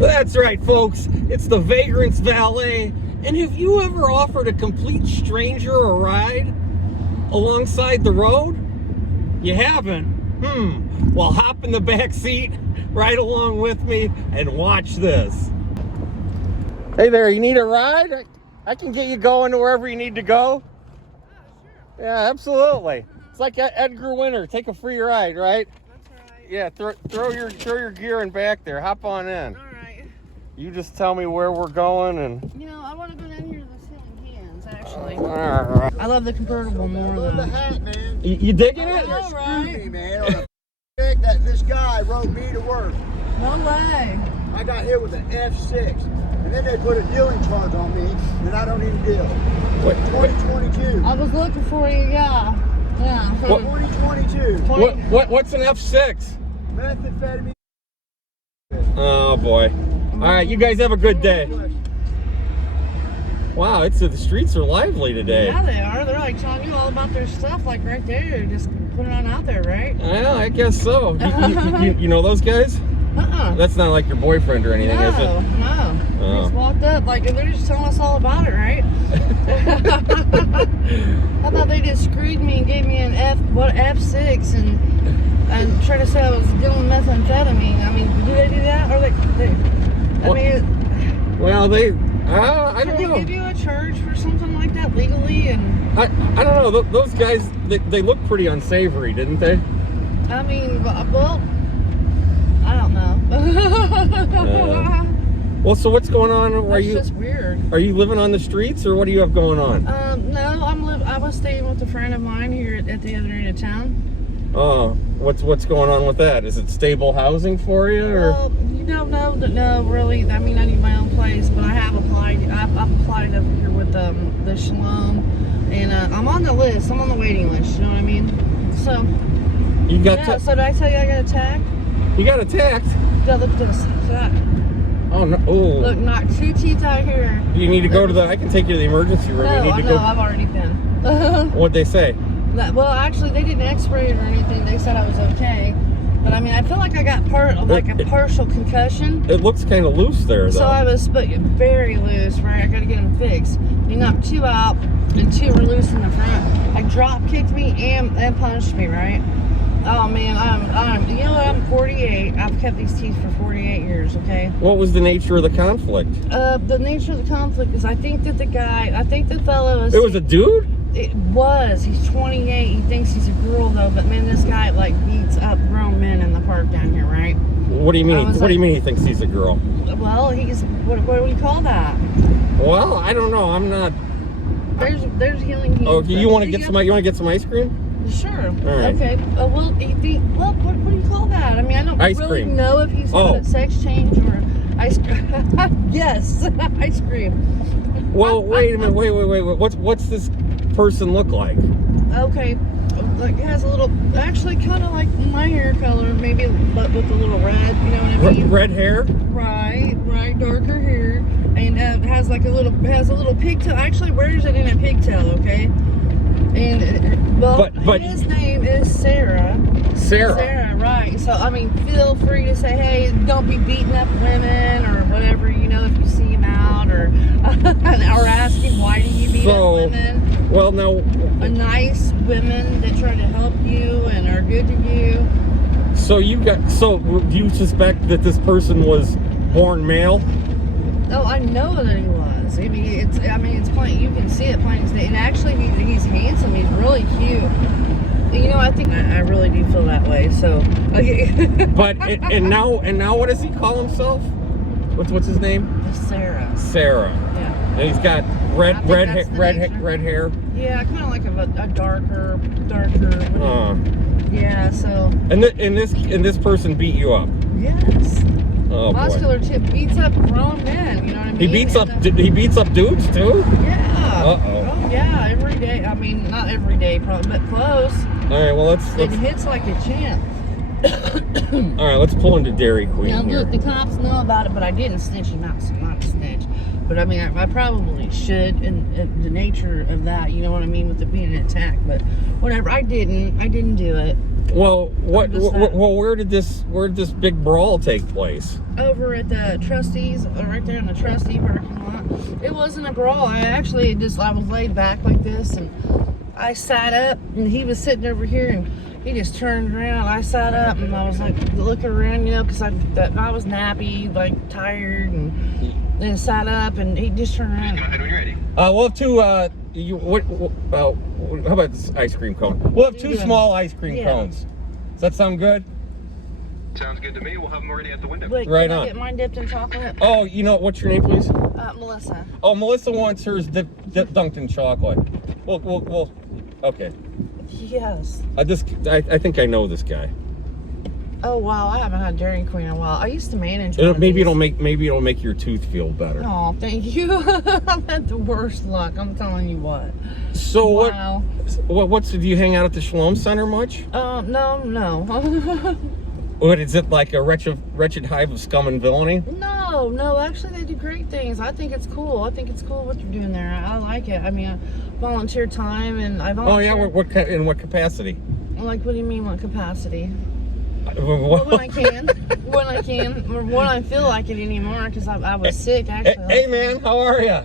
That's right, folks. It's the Vagrant's Valet. And have you ever offered a complete stranger a ride alongside the road? You haven't? Well, hop in the back seat right along with me and watch this. Hey there, you need a ride? I can get you going to wherever you need to go. Sure. Yeah, absolutely. It's like Edgar Winter. Take a free ride, right? That's right. Yeah, throw your gear in back there. Hop on in. All right. You just tell me where we're going and... You know, I want to go down here to the Ceiling Hands, actually. All right. I love the convertible more I love the than... hat, man. You digging it? Yeah. Screwed right. me, man. On a that this guy wrote me to work. No way. I got hit with an F6, and then they put a dealing charge on me, and I don't even deal. What? 2022. I was looking for you, yeah. Yeah. What? 2022. What's an F6? Methamphetamine. Oh boy. All right, you guys have a good day. Wow, the streets are lively today. Yeah, they are. They're like telling you all about their stuff, like right there. Just put it on out there, right? Yeah, I guess so. You know those guys? That's not like your boyfriend or anything, is it? No. Oh. Just walked up, like they're just telling us all about it, right? I thought they just screwed me and gave me an F6 and tried to say I was dealing methamphetamine. I mean, do they do that? Or I don't know. Can they give you a charge for something like that legally? And I don't know. Those guys, they look pretty unsavory, didn't they? I mean, well, I don't know. Well, so what's going on? It's just weird. Are you living on the streets, or what do you have going on? No, I was staying with a friend of mine here at the other end of town. Oh, what's going on with that? Is it stable housing for you, or? Well, no, really. I mean, I need my own place, but I have applied. I've applied up here with the Shalom, and I'm on the list. I'm on the waiting list. You know what I mean? So. You got? Yeah. So did I tell you I got attacked? You got attacked? Yeah. Look at this. So that. Oh no! Oh. Look, knocked 2 teeth out here. You need to go to I can take you to the emergency room. No, you need to go. I've already been. What'd they say? Well, actually, they didn't X-ray it or anything. They said I was okay. But I mean, I feel like I got a partial concussion. It looks kind of loose there, though. So I was very loose, right? I got to get them fixed. They knocked 2 out, and 2 were loose in the front. Like drop kicked me and punched me, right? Oh man, I'm you know what? I'm 48. I've kept these teeth for 48 years. Okay. What was the nature of the conflict? The nature of the conflict is I think the fellow is. It was a dude? It was. He's 28. He thinks he's a girl though, but man, this guy like beats up grown men in the park down here, right? What do you mean? What do you mean he thinks he's a girl? Well, he's what do you call that? Well, I don't know. I'm not. There's healing. Oh, you want to get some? You want to get some ice cream? Sure. All right. Okay. Well, what do you call that? I mean, I don't really know if he's got a sex change or ice cream. Yes, ice cream. Well, wait a minute. Wait. What's this person look like? Okay. Like has a little, actually kind of like my hair color, maybe, but with a little red. You know what I mean? Red hair. Right. Darker hair, and has a little pigtail. Actually, wears it in a pigtail. Okay. And but his name is Sarah. Sarah, right. So I mean, feel free to say, hey, don't be beating up women or whatever, you know, if you see him out or asking why do you beat up women. Well, no. Nice women that try to help you and are good to you. So do you suspect that this person was born male? Oh, I know that he was. I mean, it's plain. You can see it plain as day. And actually, he's handsome. He's really cute. You know, I think I really do feel that way. So, okay. But and now, what does he call himself? What's his name? Sarah. Sarah. Yeah. And he's got red hair. Yeah, kind of like a darker. Yeah. So. And this person beat you up. Yes. Oh, muscular tip beats up grown men. You know what I mean? He beats up dudes too. Yeah. Oh yeah, every day. I mean, not every day, probably, but close. All right. Well, It hits like a champ. All right. Let's pull into Dairy Queen. Now, here. look, the cops know about it, but I didn't snitch him out. So I'm not a snitch. But I mean, I probably should, in the nature of that. You know what I mean, with it being an attack. But whatever. I didn't do it. Well, where did this big brawl take place? Over at the trustees, right there in the trustee parking lot. It wasn't a brawl. I was laid back like this, and I sat up, and he was sitting over here, and he just turned around. I sat up, and I was like looking around, you know, because I was nappy, like tired, and then sat up, and he just turned around. Go ahead when you're ready. We'll have two. How about this ice cream cone? We'll have two small ice cream cones. Does that sound good? Sounds good to me. We'll have them ready at the window. Wait, right can on. I get mine dipped in chocolate? Oh, you know what's your name, please? Melissa. Oh, Melissa wants hers dunked in chocolate. We'll. Okay. Yes. I think I know this guy. Oh wow, I haven't had Dairy Queen in a while. I used to manage. Maybe it'll make your tooth feel better. Oh, thank you. I've had the worst luck. I'm telling you what. So wow. do you hang out at the Shalom Center much? No. What is it, like a wretched hive of scum and villainy? No. Actually, they do great things. I think it's cool. I think it's cool what you're doing there. I like it. I mean, I volunteer time, and I volunteer. Oh yeah, in what capacity? Like, what do you mean, what capacity? Well, when I can, or when I feel like it anymore, because I was sick actually. Hey man, how are you?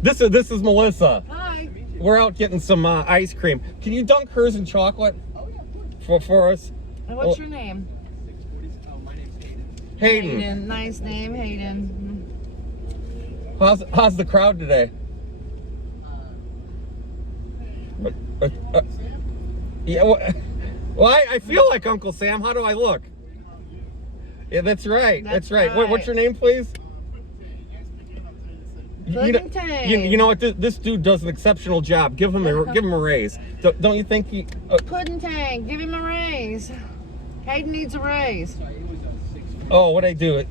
This is Melissa. Hi. We're out getting some ice cream. Can you dunk hers in chocolate? Oh, yeah, For us? And what's your name? my name's Hayden. Hayden. Nice name, Hayden. How's the crowd today? Yeah. Well, I feel like Uncle Sam. How do I look? Yeah, that's right. That's right. What's your name, please? You know what? This dude does an exceptional job. Give him a raise. Don't you think he? Pudding-tang, give him a raise. Hayden needs a raise. Oh, what I do?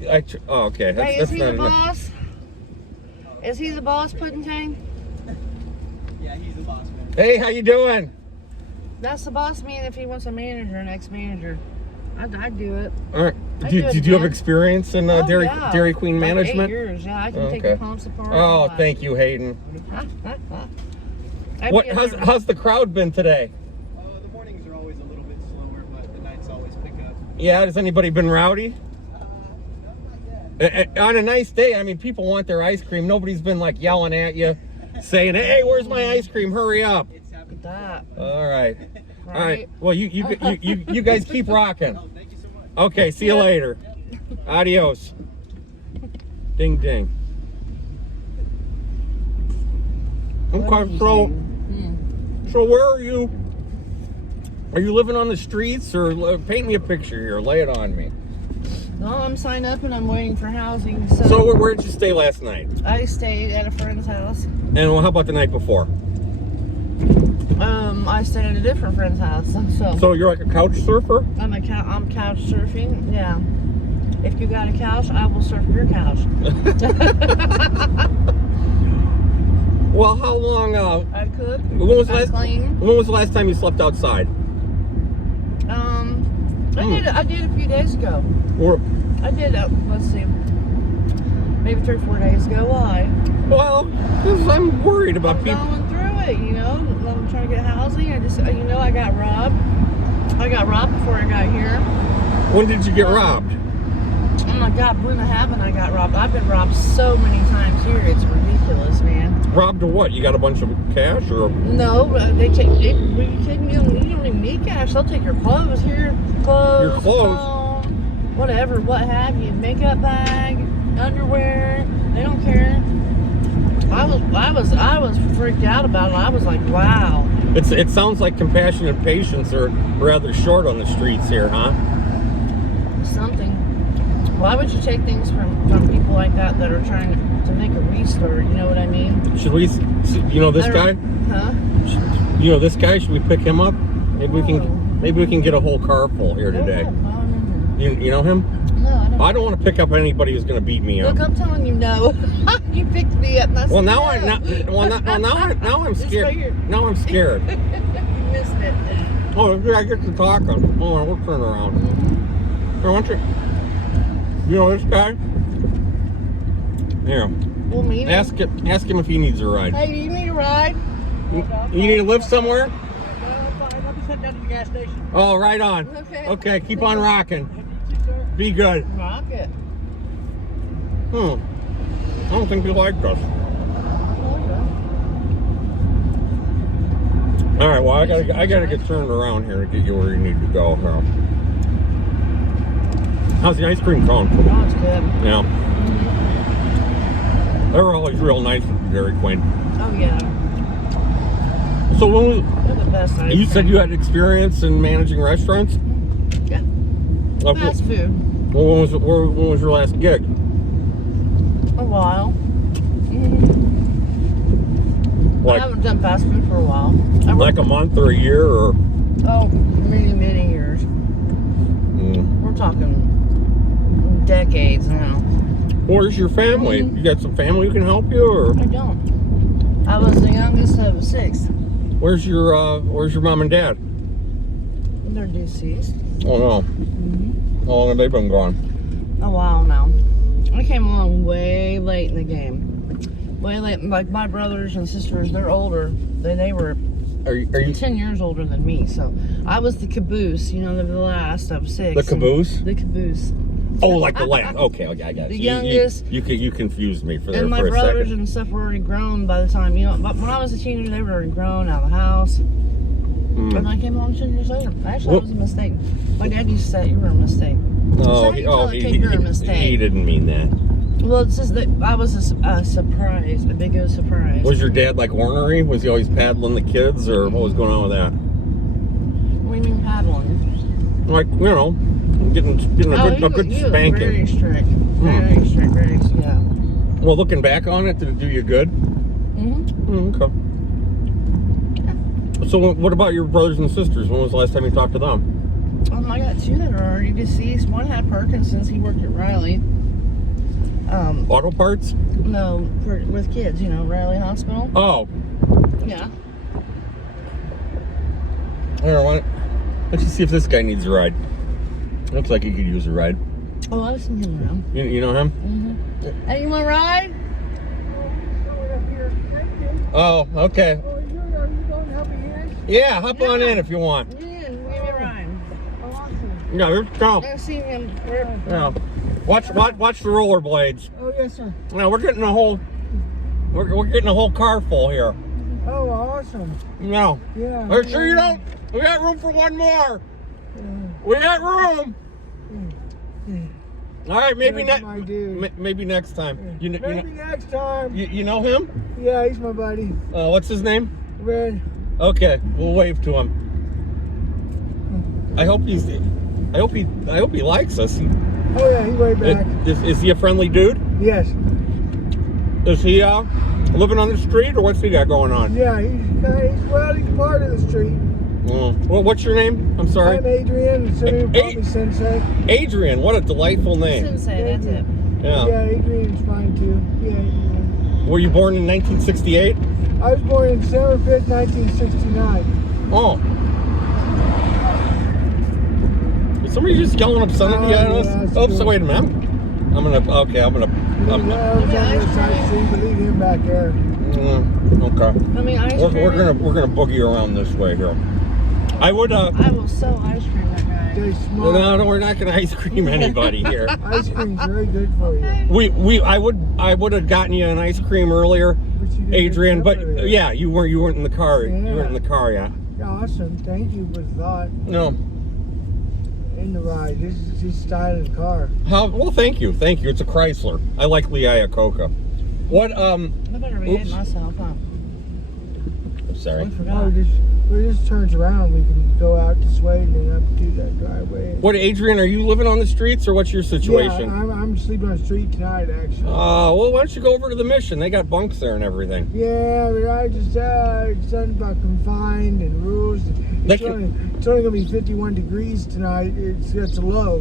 Okay. Hey, is he the boss? Is he the boss, Pudding-tang? Yeah, he's the boss man. Hey, how you doing? That's the boss man if he wants a manager, an ex-manager. I'd do it. All right. Did you have experience in Dairy Queen management? 8 years, yeah. I can take the pumps apart. Oh, thank you, Hayden. How's the crowd been today? The mornings are always a little bit slower, but the nights always pick up. Yeah, has anybody been rowdy? Not yet. On a nice day, I mean, people want their ice cream. Nobody's been like yelling at you, saying, "Hey, where's my ice cream? Hurry up!" It's happened. That. All right. Right. All right. Well, you guys keep rocking. Oh, thank you so much. Okay. See you later. Adios. Ding ding. Okay. So where are you? Are you living on the streets, or paint me a picture here? Lay it on me. No, I'm signed up and I'm waiting for housing. So where did you stay last night? I stayed at a friend's house. And how about the night before? I stayed at a different friend's house. So you're like a couch surfer? I'm couch surfing. Yeah. If you got a couch, I will surf your couch. Well, how long? I cook. When was the clean. When was the last time you slept outside? I did a few days ago. I did. Let's see. Maybe 3 or 4 days ago. Why? Well, because I'm worried about people. Going through it, you know. I'm trying to get housing. I got robbed. I got robbed before I got here. When did you get robbed? Oh my God, when haven't I got robbed? I've been robbed so many times here. It's ridiculous, man. Robbed of what? You got a bunch of cash, or? No, they take. Were you kidding me? You don't even need cash. They'll take your clothes here. Your clothes. Phone, whatever, what have you. Makeup bag, underwear. They don't care. I was freaked out about it. I was like, wow. It sounds like compassion and patience are rather short on the streets here, huh? Something. Why would you take things from people like that are trying to make a restart? You know what I mean? Should we, this guy? Huh? This guy, should we pick him up? Maybe we can get a whole car full here today. You know him? No, I don't. I don't want to pick up anybody who's going to beat me up. Look, I'm telling you, no. You picked me up. Well, now I'm scared. Now I'm scared. You missed it. Oh, I get to talking. Hold on, we'll turn around. Here, why don't you know this guy? Here. We'll meet him. Ask him if he needs a ride. Hey, do you need a ride? You need to live somewhere? head down to the gas station. Oh, right on. Okay. Okay, keep on rocking. You too, sir. Be good. Rock it. I don't think you liked us. All right, well, I gotta get turned around here to get you where you need to go. How's the ice cream cone? Oh, it's good. Yeah. They were always real nice with Dairy Queen. Oh, yeah. So when They're the best ice you said cream. you had experience in managing restaurants? Yeah. Fast food. Well, when was your last gig? A while. I haven't done fast food for a while. Like a month or a year or? Oh, many years. We're talking decades now. Where's your family? You got some family who can help you, or? I don't. I was the youngest of 6. Where's your mom and dad? They're deceased. Oh no. How long have they been gone? A while now. I came along way late in the game. Way late. Like my brothers and sisters, they're older. They were Are you 10 years older than me. So I was the caboose. You know, the last of 6. the caboose? The caboose. Oh, like the last. Okay, I got it. The youngest. You confused me for And my for a brothers second. and stuff were already grown by the time, you know, but when I was a teenager, they were already grown out of the house. And I came along 10 years later. Actually, that was a mistake. My dad used to say, you were a mistake. You're a mistake. He didn't mean that. Well, it's just that I was a surprise, a big surprise. Was your dad like ornery? Was he always paddling the kids, or what was going on with that? What do you mean paddling? Like, you know, getting a good he was spanking. very strict. Very strict, yeah. Well, looking back on it, did it do you good? Okay. So what about your brothers and sisters? When was the last time you talked to them? I got 2 that are already deceased. One had Parkinson's. He worked at Riley. Auto parts? No, with kids, you know, Riley Hospital. Oh. Yeah. All right, let's just see if this guy needs a ride. Looks like he could use a ride. Oh, I've seen him around. You know him? Hey, you want a ride? Oh, okay. Oh, you going to help me in? Yeah, hop on in if you want. Yeah, give me a ride. Oh, awesome. Yeah, there's go. I've seen him. Yeah. Watch the rollerblades. Oh, yes, sir. Now we're getting we're getting a whole car full here. Oh, awesome. No. Yeah. Are you sure you don't? We got room for one more. We got room. All right, maybe That's my dude. maybe next time. You Maybe next time. you know him? Yeah, he's my buddy. What's his name? Red. Okay, we'll wave to him. I hope he likes us. Oh, yeah, he's way back. Is he a friendly dude? Yes. Is he living on the street, or what's he got going on? Yeah, he's part of the street. Well, what's your name? I'm sorry. I'm Adrian, so you call me Sensei. Adrian, what a delightful name. Sensei, that's it. Yeah. Yeah, Adrian's fine too. Yeah, Adrian. Were you born in 1968? I was born on December 5th, 1969. Oh. Is somebody just yelling obscenity at us? Yeah, Oh, cool. so wait a minute. I'm gonna. I was on the side street, but leave him back there. Okay. I mean, ice We're cream. gonna boogie around this way here. I would. I will sell ice cream that guy. They're small. No, we're not gonna ice cream anybody here. Ice cream's very good for you. I would have gotten you an ice cream earlier, But you didn't Adrian. get But up earlier. yeah, you weren't in the car. You Yeah. weren't in the car yet. Yeah, awesome. Thank you for the thought. No. In the ride. This is his style of car. Well, thank you. It's a Chrysler. I like Lee Iacocca. What? I better behave Oops. myself, huh? Sorry. I forgot. It just turns around. We can go out this way and then up to that driveway. What, Adrian? Are you living on the streets, or what's your situation? Yeah, I'm sleeping on the street tonight, actually. Well, why don't you go over to the Mission? They got bunks there and everything. Yeah, but I just something about confined and rules. It's only going to be 51 degrees tonight. It's a low,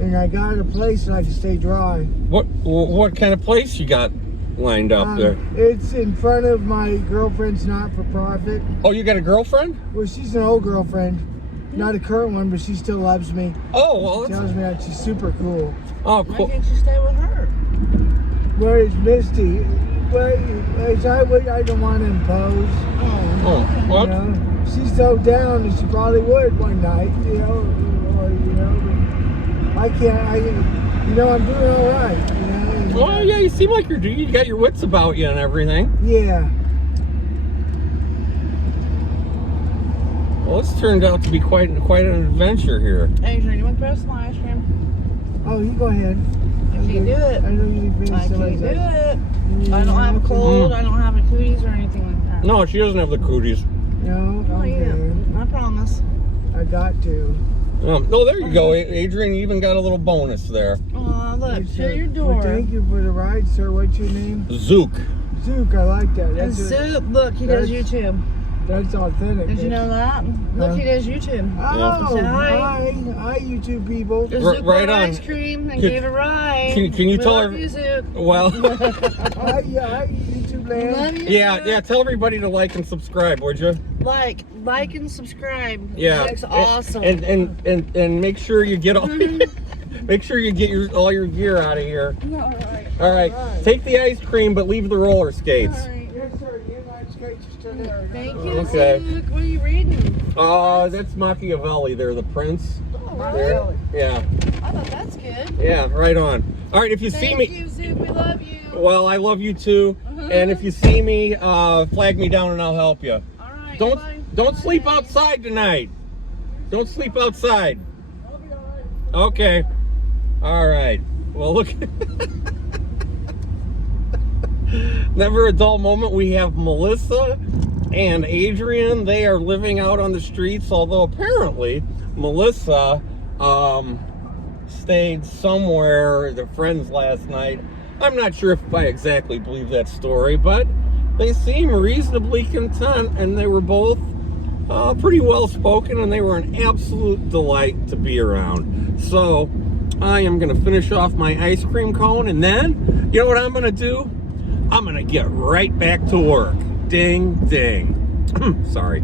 and I got a place that I can stay dry. What kind of place you got lined up there? It's in front of my girlfriend's not-for-profit. Oh, you got a girlfriend? Well, she's an old girlfriend, not a current one, but she still loves me. Oh, well, Tells me that she's super cool. oh, Why cool. can't you stay with her? Where is Misty? Well, I don't want to impose. Oh, You well, know? she's so down that she probably would one night, you know, or, you know, but I can't, you know, I'm doing all right, you know. And, Oh yeah, you seem like you got your wits about you and everything. yeah. Well, this turned out to be quite an adventure here. Adrian, you want to press some ice cream? Oh, you go ahead. I can't do it. I know you need to finish I some can't of do that. it. I don't have a cold. I don't have a cooties or anything like that. No, she doesn't have the cooties. No? Oh, Okay. yeah. I promise. I got to. Oh, there you go, Adrian. You even got a little bonus there. Oh, look, Yes, to sir. your door. Well, thank you for the ride, sir. What's your name? Zook. Zook, I like that. And That's, Soup, look, he does that's- YouTube. that's authentic. Did you know that? Look, he does YouTube. Oh, Say hi. Hi, you two people. There's R- Zook right bought on. ice cream and Can- gave a ride. can you We tell love her- you, Zook. Well, Hi, YouTube land. Love you, yeah, Zook. yeah. Tell everybody to like and subscribe, would you? Like and subscribe. Yeah. Zook's awesome. And make sure you get all. Make sure you get all your gear out of here. All right. All right. Take the ice cream, but leave the roller skates. All right. Yes, sir. The United States is still there. Thank you, Okay. Zook. What are you reading? That's Machiavelli there, the prince. Oh, There. really? Yeah. I thought that's good. Yeah, right on. All right, if you see Thank me, you, Zook. We love you. well, I love you too. And if you see me, flag me down and I'll help you. All right. Don't bye. don't sleep outside tonight. Don't sleep outside. Okay. All right. Well, look. Never a dull moment. We have Melissa and Adrian. They are living out on the streets, although apparently Melissa stayed somewhere with their friends last night. I'm not sure if I exactly believe that story, but they seem reasonably content, and they were both pretty well spoken, and they were an absolute delight to be around. So I am going to finish off my ice cream cone, and then, you know what I'm going to do? I'm going to get right back to work. Ding, ding. Sorry.